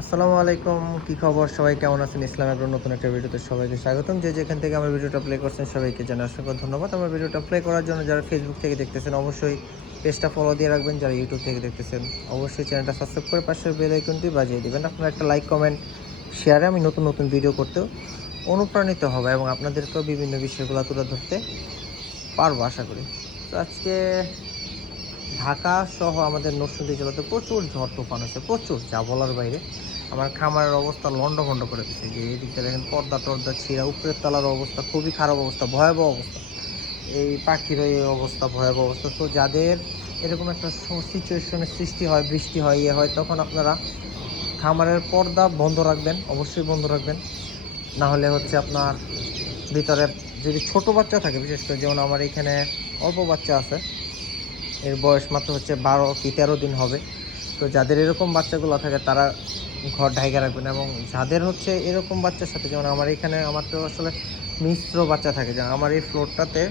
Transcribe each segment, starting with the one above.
আসসালামু আলাইকুম, কি খবর? সবাই কেমন আছেন? ইসলাম এগ্রোর নতুন একটা ভিডিওতে সবাইকে স্বাগতম। যে যেখান থেকে আমার ভিডিওটা প্লে করছেন সবাইকে জানাই অসংখ্য ধন্যবাদ। আমার ভিডিওটা প্লে করার জন্য যারা ফেসবুক থেকে দেখতেছেন, অবশ্যই পেজটা ফলো দিয়ে রাখবেন। যারা ইউটিউব থেকে দেখতেছেন, অবশ্যই চ্যানেলটা সাবস্ক্রাইব করে পাশের বেল আইকনটি বাজিয়ে দিবেন। আপনারা একটা লাইক কমেন্ট শেয়ারে আমি নতুন নতুন ভিডিও করতেও অনুপ্রাণিত হবে এবং আপনাদেরকেও বিভিন্ন বিষয়গুলো তুলে ধরতে পারব, আশা করি। তো আজকে ঢাকা সহ আমাদের নরসিংদী জেলাতে প্রচুর ঝড় তুফান হচ্ছে প্রচুর, যা বলার বাইরে। আমার খামারের অবস্থা লন্ড ভন্ড করে দিচ্ছে যে এদিকে দেখেন পর্দা টর্দা ছিঁড়া, উপরের তলার অবস্থা খুবই খারাপ অবস্থা, ভয়াবহ অবস্থা। এই পাখির এই অবস্থা, ভয়াবহ অবস্থা। তো যাদের এরকম একটা সিচুয়েশনের সৃষ্টি হয়, বৃষ্টি হয় ইয়ে হয়, তখন আপনারা খামারের পর্দা বন্ধ রাখবেন, অবশ্যই বন্ধ রাখবেন। না হলে হচ্ছে আপনার ভিতরে যদি ছোট বাচ্চা থাকে, বিশেষ করে যেমন আমার এখানে অল্প বাচ্চা আছে এর বয়স মাত্র হচ্ছে বারো কি তেরো দিন হবে। তো যাদের এরকম বাচ্চাগুলো থাকে, তারা ঘর ঢাইকা রাখবেন এবং যাদের হচ্ছে এরকম বাচ্চার সাথে, যেমন আমার এখানে, আমার তো আসলে মিশ্র বাচ্চা থাকে। যেমন আমার এই ফ্লোরটাতে,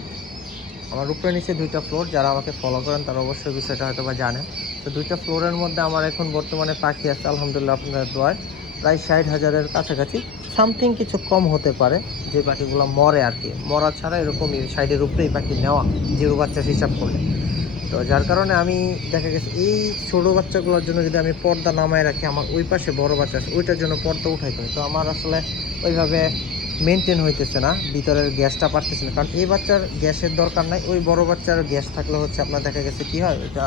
আমার উপরে নিচে দুইটা ফ্লোর, যারা আমাকে ফলো করেন, তারা অবশ্যই বিষয়টা হয়তো বা জানেন। তো দুইটা ফ্লোরের মধ্যে আমার এখন বর্তমানে পাখি আছে, আলহামদুলিল্লাহ আপনাদের দোয়ায়, প্রায় ষাট হাজারের কাছাকাছি। সামথিং কিছু কম হতে পারে, যে পাখিগুলো মরে আর কি। মরা ছাড়া এরকম সাইডের উপরেই পাখি নেওয়া জিরো বাচ্চার হিসাব করলে। তো যার কারণে আমি দেখা গেছে, এই ছোটো বাচ্চাগুলোর জন্য যদি আমি পর্দা নামায় রাখি, আমার ওই পাশে বড় বাচ্চা আছে, ওইটার জন্য পর্দা উঠাইতে হয় তো আমার আসলে ওইভাবে মেনটেন হইতেছে না, ভিতরের গ্যাসটা পারতেছে না। কারণ এই বাচ্চার গ্যাসের দরকার নাই, ওই বড় বাচ্চার গ্যাস থাকলে হচ্ছে আপনার দেখা গেছে কি হয় এটা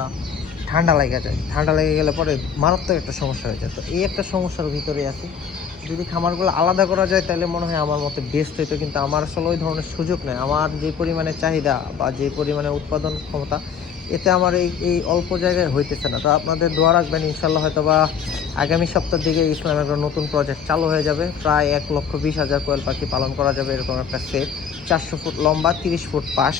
ঠান্ডা লেগে যায়। ঠান্ডা লেগে গেলে পরে মারাত্মক একটা সমস্যা হয়ে যায়। তো এই একটা সমস্যার ভিতরে আছি। যদি খামারগুলো আলাদা করা যায়, তাহলে মনে হয় আমার মতে বেস্ট হইতো, কিন্তু আমার আসলে ওই ধরনের সুযোগ নেই। আমার যে পরিমাণে চাহিদা বা যে পরিমাণে উৎপাদন ক্ষমতা এতে আমার এই এই অল্প জায়গায় হইতেছে না। তো আপনাদের দোয়া রাখবেন, ইনশাল্লাহ হয়তো বা আগামী সপ্তাহ দিকে ইসলাম একটা নতুন প্রজেক্ট চালু হয়ে যাবে। প্রায় এক লক্ষ বিশ হাজার কোয়েল পাখি পালন করা যাবে এরকম একটা সেট চারশো ফুট লম্বা, তিরিশ ফুট পাশ।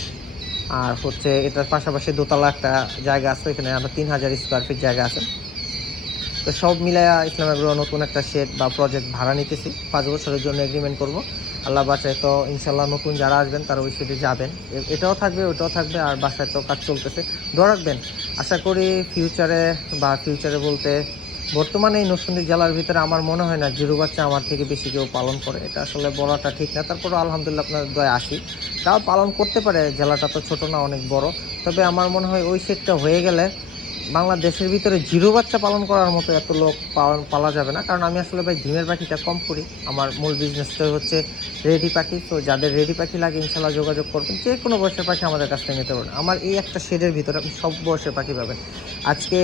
আর হচ্ছে এটার পাশাপাশি দোতলা একটা জায়গা আছে, এখানে আমরা তিন হাজার স্কোয়ার ফিট জায়গা আছে। তো সব মিলায়া ইসলাম এগ্রো নতুন একটা শেড বা প্রজেক্ট ভাড়া নিতেছি। পাঁচ বছরের জন্য এগ্রিমেন্ট করব। আল্লাহ বাসায় তো ইনশাল্লাহ নতুন যারা আসবেন তারা ওই শেডে যাবেন। এটাও থাকবে, ওটাও থাকবে, আর বাসায় তো কাজ চলতেছে। ধরে রাখবেন, আশা করি ফিউচারে বা ফিউচারে বলতে বর্তমানে এই নরসিংদী জেলার ভিতরে আমার মনে হয় না জিরো বাচ্চা আমার থেকে বেশি কেউ পালন করে। এটা আসলে বলাটা ঠিক না। তারপরে আলহামদুলিল্লাহ আপনার দয় আসি তাও পালন করতে পারে, জেলাটা তো ছোট না, অনেক বড়। তবে আমার মনে হয় ওই সেটটা হয়ে গেলে বাংলাদেশের ভিতরে জিরো বাচ্চা পালন করার মতো এত লোক পালন পালা যাবে না। কারণ আমি আসলে ভাই ডিমের পাখিটা কম করি আমার মূল বিজনেসটা হচ্ছে রেডি পাখি। তো যাদের রেডি পাখি লাগে ইনশাল্লাহ যোগাযোগ করবেন। যে কোনো বয়সের পাখি আমাদের কাছ থেকে নিতে পারবেন। আমার এই একটা শেডের ভিতরে আপনি সব বয়সের পাখি পাবেন। আজকে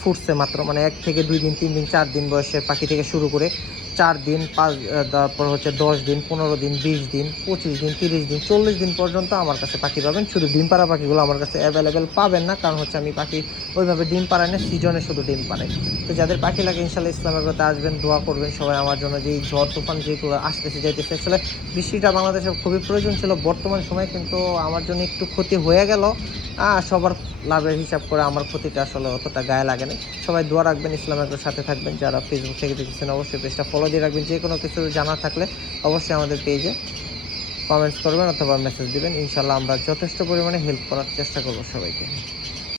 ফুটছে মাত্র মানে এক থেকে দুই দিন, তিন দিন, চার দিন বয়সের পাখি থেকে শুরু করে চার দিন, পাঁচ তারপর হচ্ছে দশ দিন, পনেরো দিন, বিশ দিন, পঁচিশ দিন, তিরিশ দিন, চল্লিশ দিন পর্যন্ত আমার কাছে পাখি পাবেন। শুধু ডিম পাড়া পাখিগুলো আমার কাছে অ্যাভেলেবেল পাবেন না, কারণ হচ্ছে আমি পাখি ওইভাবে ডিম পাড়াই না, সিজনে শুধু ডিম পাড়াই। তো যাদের পাখি লাগে ইনশাল্লাহ কথা আসবেন, দোয়া করবেন সবাই আমার জন্য যে ঝড় তুফান যেগুলো আসতেছে, যাইতেছে, আসলে বৃষ্টিটা বাংলাদেশের খুবই প্রয়োজন ছিল বর্তমান সময়ে, কিন্তু আমার জন্য একটু ক্ষতি হয়ে গেল। সবার লাভের হিসাব করে আমার ক্ষতিটা আসলে অতটা গায়ে লাগে না সবাই দোয়া রাখবেন, ইসলামের সাথে থাকবেন, যারা ফেসবুক থেকে দেখছেন অবশ্যই পেজটা ফলো দিয়ে রাখবেন। যে কোনো কিছু জানা থাকলে অবশ্যই আমাদের পেজে কমেন্টস করবেন অথবা মেসেজ দেবেন। ইনশাল্লাহ আমরা যথেষ্ট পরিমাণে হেল্প করার চেষ্টা করব সবাইকে।